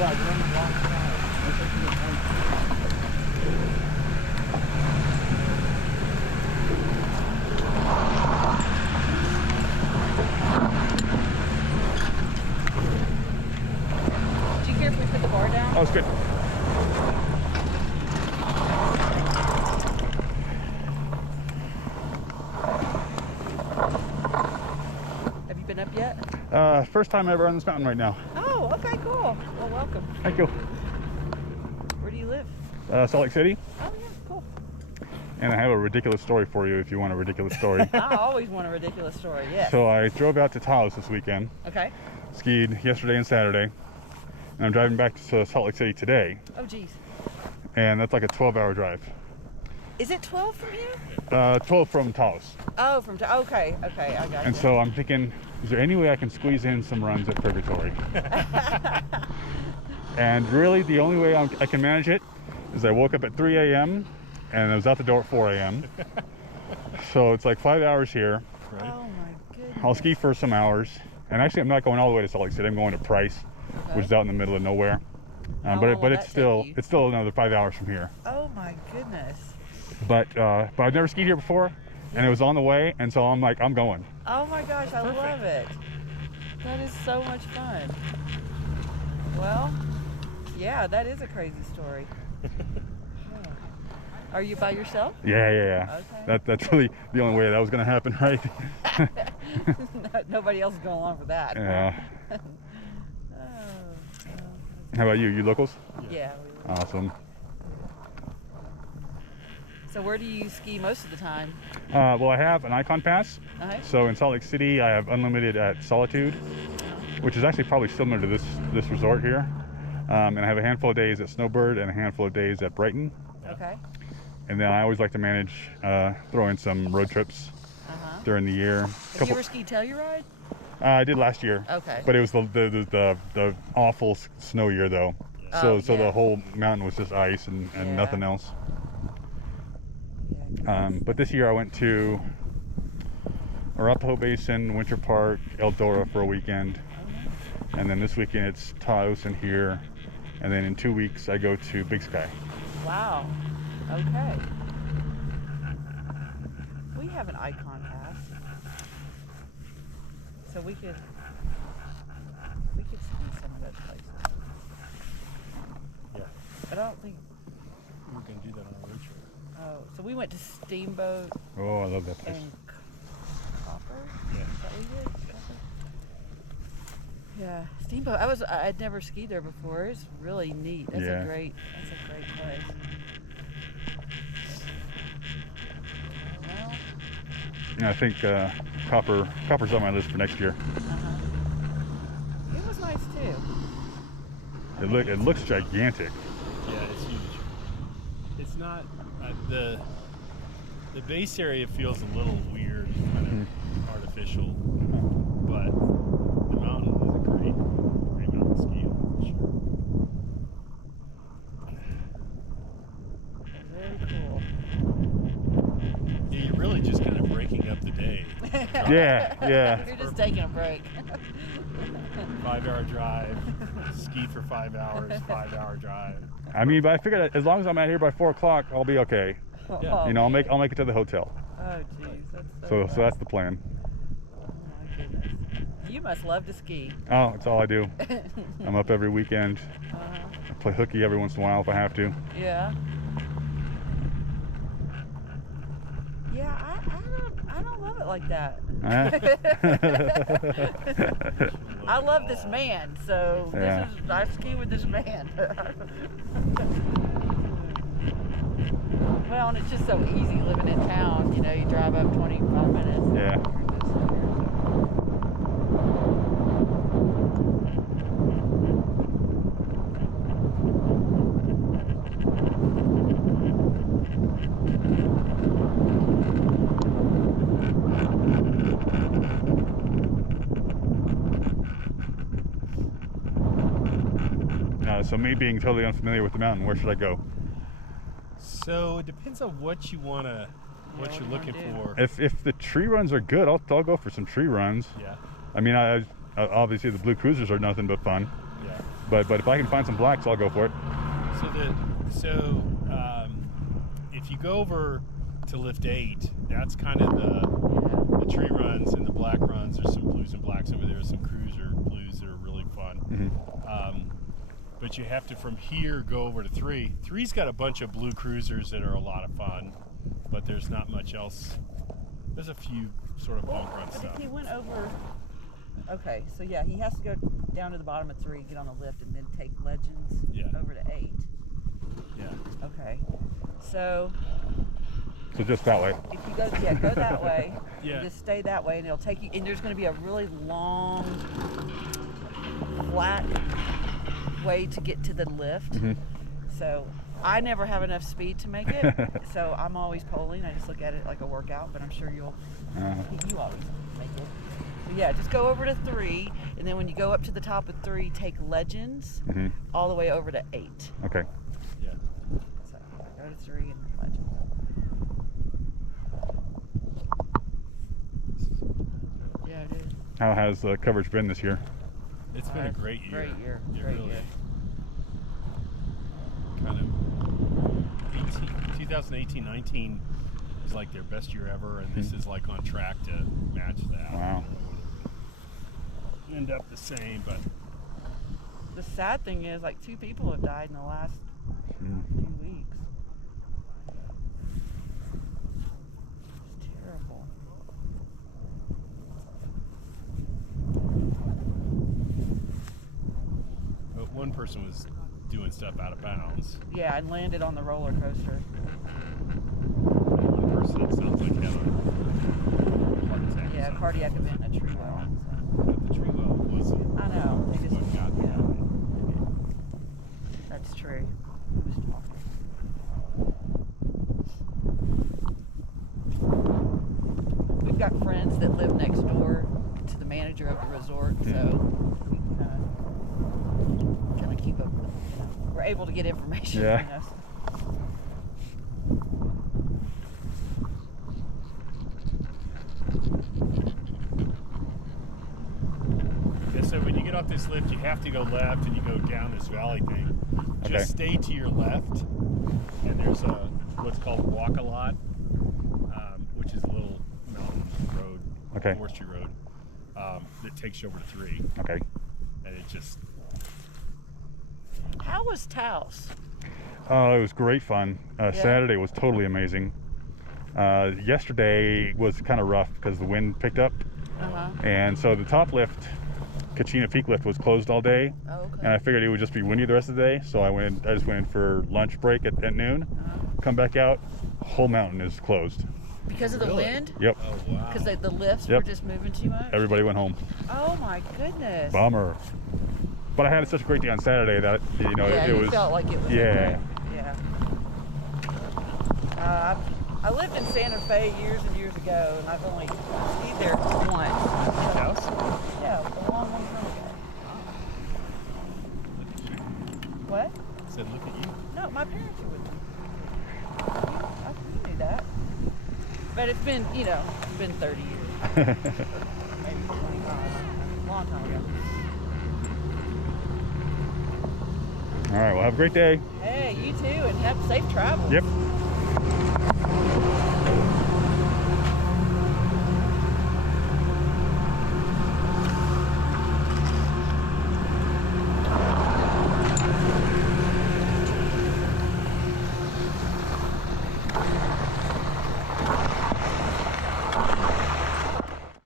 Yeah, run the long side. Do you care if we put the bar down? Oh, it's good. Have you been up yet? First time ever on this mountain right now. Oh, okay, cool. Well, welcome. Thank you. Where do you live? Salt Lake City. Oh, yeah, cool. And I have a ridiculous story for you if you want a ridiculous story. I always want a ridiculous story, yes. So I drove out to Taos this weekend. Okay. Skied yesterday and Saturday. And I'm driving back to Salt Lake City today. Oh, geez. And that's like a 12-hour drive. Is it 12 from you? 12 from Taos. Oh, okay, I got And you. so I'm thinking, is there any way I can squeeze in some runs at Purgatory? And really, the only way I can manage it is I woke up at 3 a.m. and I was out the door at 4 a.m. So it's like 5 hours here. Oh, my goodness. I'll ski for some hours. And actually, I'm not going all the way to Salt Lake City. I'm going to Price, which is out in the middle of nowhere. How long will But that it's still take you? it's still another 5 hours from here. Oh, my goodness. But I've never skied here before, and it was on the way, and so I'm like, I'm going. Oh, my gosh, I love it. That is so much fun. Well, yeah, that is a crazy story. Yeah. Are you by yourself? Yeah. Okay. That's really the only way that was going to happen, right? Nobody else is going along for that. Yeah. Oh, How about you? You locals? yeah. Awesome. So where do you ski most of the time? Well, I have an Icon Pass. Okay. So in Salt Lake City, I have unlimited at Solitude, which is actually probably similar to this resort here. And I have a handful of days at Snowbird and a handful of days at Brighton. Okay. And then I always like to manage, throw in some road trips during the year. Have you ever skied Telluride? I did last year. Okay. But it was the awful snow year though. Oh, So yeah. the whole mountain was just ice and Yeah. nothing else. Yeah. But this year I went to Arapahoe Basin, Winter Park, Eldora for a weekend. And then this weekend it's Taos and here. And then in 2 weeks I go to Big Sky. Wow. Okay. We have an Icon Pass, so we could ski some of those places. Yeah, But I don't think. we can do that on a road trip. Oh, so we went to Steamboat Oh, I love that place. and Copper. Yeah. Is that what we did? Copper? Yeah, Steamboat. I'd never skied there before. It's really neat. That's Yeah. a great place. Well, And I think Copper's on my list for next year. it was nice too. It looks gigantic. Yeah, it's huge. It's not the base area feels a little weird, kind of artificial, but the mountain is a great mountain ski for sure. Very cool. Yeah, you're really just kind of breaking up the day. Yeah. You're just taking a break. 5-hour drive, ski for 5 hours, 5-hour drive. I mean, but I figured as long as I'm out here by 4 o'clock, I'll be okay. Yeah. You know, I'll make it to the hotel. Oh, jeez, that's So fun. that's the plan. Oh my goodness. You must love to ski. Oh, it's all I do. I'm up every weekend. Play hooky every once in a while if I have to. Yeah. Yeah, I don't love it like that. I love this man, so Yeah. I ski with this man. Well, and it's just so easy living in town. You know, you drive up 25 minutes. Yeah. So me being totally unfamiliar with the mountain, where should I go? So it depends on what you wanna, what you're looking for. If the tree runs are good, I'll go for some tree runs. Yeah. I mean, I obviously the Blue Cruisers are nothing but fun. Yeah. But if I can find some blacks, I'll go for it. So if you go over to lift 8, that's kind of the tree runs and the black runs. There's some blues and blacks over there, some cruiser blues that are really fun. But you have to, from here, go over to 3. 3's got a bunch of blue cruisers that are a lot of fun, but there's not much else. There's a few sort of bunk run But stuff. if he went over, okay, so yeah, he has to go down to the bottom of 3, get on the lift, and then take Legends over to 8. Yeah. Okay, so just that way. if you go that way, Yeah. just stay that way, and it'll take you. And there's going to be a really long, flat way to get to the lift. So I never have enough speed to make it. So I'm always polling. I just look at it like a workout, but I'm sure you always make it. So yeah, just go over to 3, and then when you go up to the top of 3, take Legends all the way over to 8. Okay. So go to 3 and Legends. Yeah, it is. How has the coverage been this year? It's been a great year. Great year. It Great really year. Kind of 2018-19 was like their best year ever, and this is like on track to match that. Wow. End up the same, but The sad thing is, like, 2 people have died in the last few weeks. It's terrible. but one person was doing stuff out of bounds. Yeah, and landed on the roller coaster. And one person, it sounds like, had a heart attack. or Yeah, something. cardiac event in a tree well. But the tree well wasn't. I know. They just, what got yeah, them. that's true. Who's talking? We've got friends that live next door to the manager of the resort, so we kind of keep up with, we're able to get information. Yeah. Yeah, so when you get off this lift, you have to go left and you go down this valley thing. Okay. Just stay to your left, and there's a what's called Walk-A-Lot, which is a little mountain road, forestry road, that takes you over to 3. Okay. And it just... How was Taos? It was great fun. Saturday was totally amazing. Yesterday was kind of rough because the wind picked up. And so the top lift, Kachina Peak lift, was closed all day. Oh, okay. And I figured it would just be windy the rest of the day. So I just went in for lunch break at noon. Come back out, whole mountain is closed. Because of the wind? Yep. Oh, wow. Because the lifts were just moving too much? Everybody went home. Oh my goodness. Bummer. But I had such a great day on Saturday that, you know, Yeah, it was... you felt like it was okay. Yeah. I lived in Santa Fe years and years ago, and I've only skied there once. House? Yeah, a long time ago. What? I said, look at you. No, my parents were with me. I knew that. But it's been, you know, it's been 30 years. Maybe 25. A long time ago. All right, well, have a great day. Hey, you too, and have safe travels. Yep.